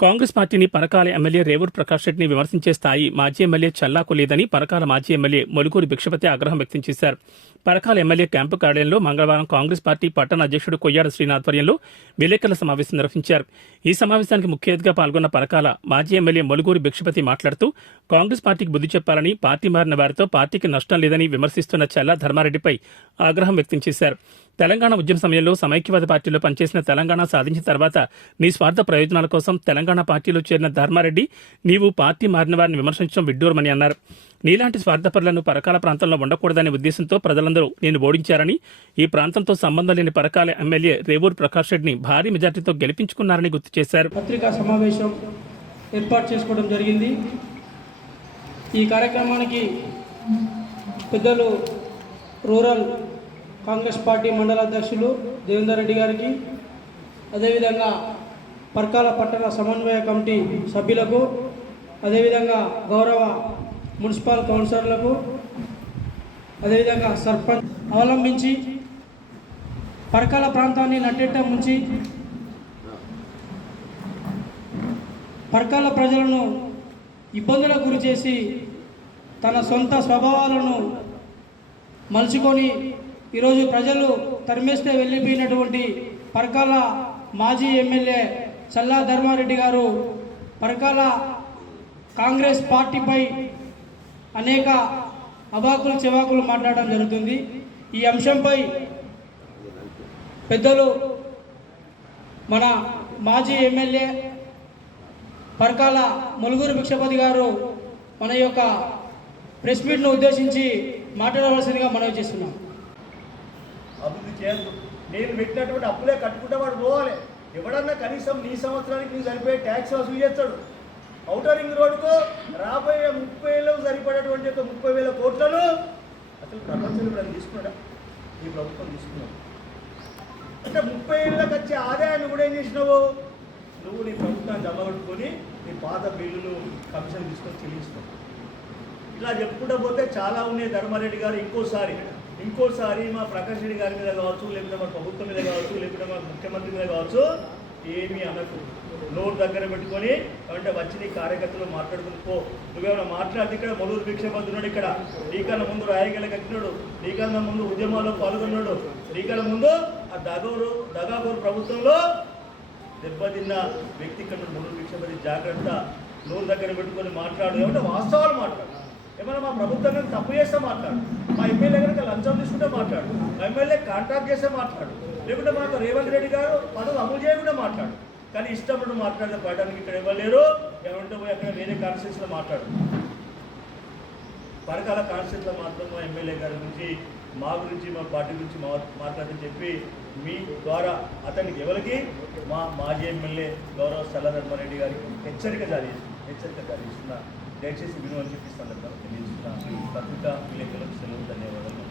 కాంగ్రెస్ పార్టీని పరకాల ఎమ్మెల్యే రేవూర్ ప్రకాష్ రెడ్డిని విమర్శించే స్థాయి మాజీ ఎమ్మెల్యే చల్లాకు లేదని పరకాల మాజీ ఎమ్మెల్యే మొలుకూరి భిక్షపతి ఆగ్రహం వ్యక్తం చేశారు. పరకాల ఎమ్మెల్యే క్యాంపు కార్యాలయంలో మంగళవారం కాంగ్రెస్ పార్టీ పట్టణ అధ్యక్షుడు కొయ్యాడ శ్రీనాథ్వర్యంలో విలేకరుల సమావేశం నిర్వహించారు. ఈ సమావేశానికి ముఖ్య అతిథిగా పాల్గొన్న పరకాల మాజీ ఎమ్మెల్యే మొలుగూరి భిక్షపతి మాట్లాడుతూ కాంగ్రెస్ పార్టీకి బుద్ధి చెప్పాలని పార్టీ మారిన వారితో పార్టీకి నష్టం లేదని విమర్శిస్తున్న చల్లా ధర్మారెడ్డిపై ఆగ్రహం వ్యక్తం చేశారు. తెలంగాణ ఉద్యమ సమయంలో సమైక్యవాద పార్టీలో పనిచేసిన తెలంగాణ సాధించిన తర్వాత నీ స్వార్థ ప్రయోజనాల కోసం తెలంగాణ పార్టీలో చేరిన ధర్మారెడ్డి నీవు పార్టీ మారిన వారిని విమర్శించడం విడ్డూరమని అన్నారు. నీలాంటి స్వార్థపరులను పరకాల ప్రాంతంలో ఉండకూడదనే ఉద్దేశంతో ప్రజలందరూ నేను ఓడించారని ఈ ప్రాంతంతో సంబంధం లేని పరకాల ఎమ్మెల్యే రేవూర్ ప్రకాష్ రెడ్డిని భారీ మెజార్టీతో గెలిపించుకున్నారని గుర్తు చేశారు. పత్రికా సమావేశం ఏర్పాటు చేసుకోవడం జరిగింది. ఈ కార్యక్రమానికి పెద్దలు రూరల్ కాంగ్రెస్ పార్టీ మండల అధ్యక్షులు దేవేందర్ రెడ్డి గారికి అదేవిధంగా పర్కాల పట్టణ సమన్వయ కమిటీ సభ్యులకు అదేవిధంగా గౌరవ మున్సిపల్ కౌన్సిలర్లకు అదేవిధంగా సర్పంచ్ అవలంబించి పరకాల ప్రాంతాన్ని నట్టెట్ట ముంచి పర్కాల ప్రజలను ఇబ్బందులకు గురి చేసి తన సొంత స్వభావాలను మలుచుకొని ఈరోజు ప్రజలు తరిమేస్తే వెళ్ళిపోయినటువంటి పరకాల మాజీ ఎమ్మెల్యే చల్లా ధర్మారెడ్డి గారు పరకాల కాంగ్రెస్ పార్టీపై అనేక అవాకులు చివాకులు మాట్లాడడం జరుగుతుంది. ఈ అంశంపై పెద్దలు మన మాజీ ఎమ్మెల్యే పరకాల ములుగురు భిక్షపతి గారు మన యొక్క ప్రెస్ మీట్ను ఉద్దేశించి మాట్లాడవలసిందిగా మనవి చేస్తున్నాం. అభివృద్ధి చేయదు నేను పెట్టినటువంటి అప్పులే కట్టుకుంటే వాడు పోవాలి. ఎవడన్నా కనీసం నీ సంవత్సరానికి నీ సరిపోయే ట్యాక్స్ వసూలు చేస్తాడు. ఔటర్ రింగ్ రోడ్డుకు రాబోయే ముప్పై ఏళ్ళకు సరిపడేటువంటి యొక్క ముప్పై వేల కోట్లను అసలు ప్రపంచంలో కూడా తీసుకున్నాడా? ఈ ప్రభుత్వం తీసుకున్నాడు. అంటే ముప్పై ఏళ్ళకి వచ్చే ఆదాయాన్ని కూడా ఏం చేసినావు? నువ్వు నీ ప్రభుత్వాన్ని జమగట్టుకొని నీ పాత బిల్లులు కమిషన్ తీసుకొని చెల్లిస్తున్నావు ఇలా చెప్పుకుంటూ పోతే చాలా ఉన్నాయి ధర్మారెడ్డి గారు ఇంకోసారి ఇంకోసారి మా ప్రకాష్ రెడ్డి గారి మీద కావచ్చు లేకపోతే మా ప్రభుత్వం మీద కావచ్చు లేకపోతే మా ముఖ్యమంత్రి మీద కావచ్చు ఏమీ అనకు. నోరు దగ్గర పెట్టుకొని అంటే వచ్చి నీ కార్యకర్తలు మాట్లాడుకుని పో. నువ్వేమైనా మాట్లాడితే ఇక్కడ మొలూరు భిక్షపడుతున్నాడు ఇక్కడ. నీకన్నా ముందు రాయగల కట్టినాడు. నీకన్నా ముందు ఉద్యమాల్లో పాల్గొన్నాడు. నీకన్నా ముందు ఆ దగోరు దగాగోరు ప్రభుత్వంలో దెబ్బతిన్న వ్యక్తి ఇక్కడ మూడు భిక్షపతి జాగ్రత్త. నోరు దగ్గర పెట్టుకొని మాట్లాడు. ఏమంటే వాస్తవాలు మాట్లాడు. ఏమైనా మా ప్రభుత్వం కనుక తప్పు చేస్తే మాట్లాడు. మా ఎమ్మెల్యే కనుక లంచం తీసుకుంటే మాట్లాడు. మా ఎమ్మెల్యే కాంట్రాక్ట్ చేస్తే మాట్లాడు. లేకుంటే మాకు రేవంత్ రెడ్డి గారు పదవి అమలు చేయకుండా మాట్లాడు. కానీ ఇష్టపడి మాట్లాడితే పడడానికి ఇక్కడ ఇవ్వలేరు ఎవరంటే పోయి అక్కడ వేరే కాన్స్టిట్యూన్స్లో మాట్లాడు. పరకాల కాన్స్టిట్యూన్స్లో మాత్రం మా ఎమ్మెల్యే గారి గురించి మా గురించి మా పార్టీ గురించి మా మాట్లాడని చెప్పి మీ ద్వారా అతనికి ఎవరికి? మా మాజీ ఎమ్మెల్యే గౌరవ సల్లధర్మారెడ్డి గారికి హెచ్చరిక జారీ హెచ్చరిక జారీ ఇస్తున్నా దయచేసి విను అని చెప్పి సందర్భంగా తెలియజేస్తున్నా. పత్రికా విలేకరులకు సెలవు ధన్యవాదాలు.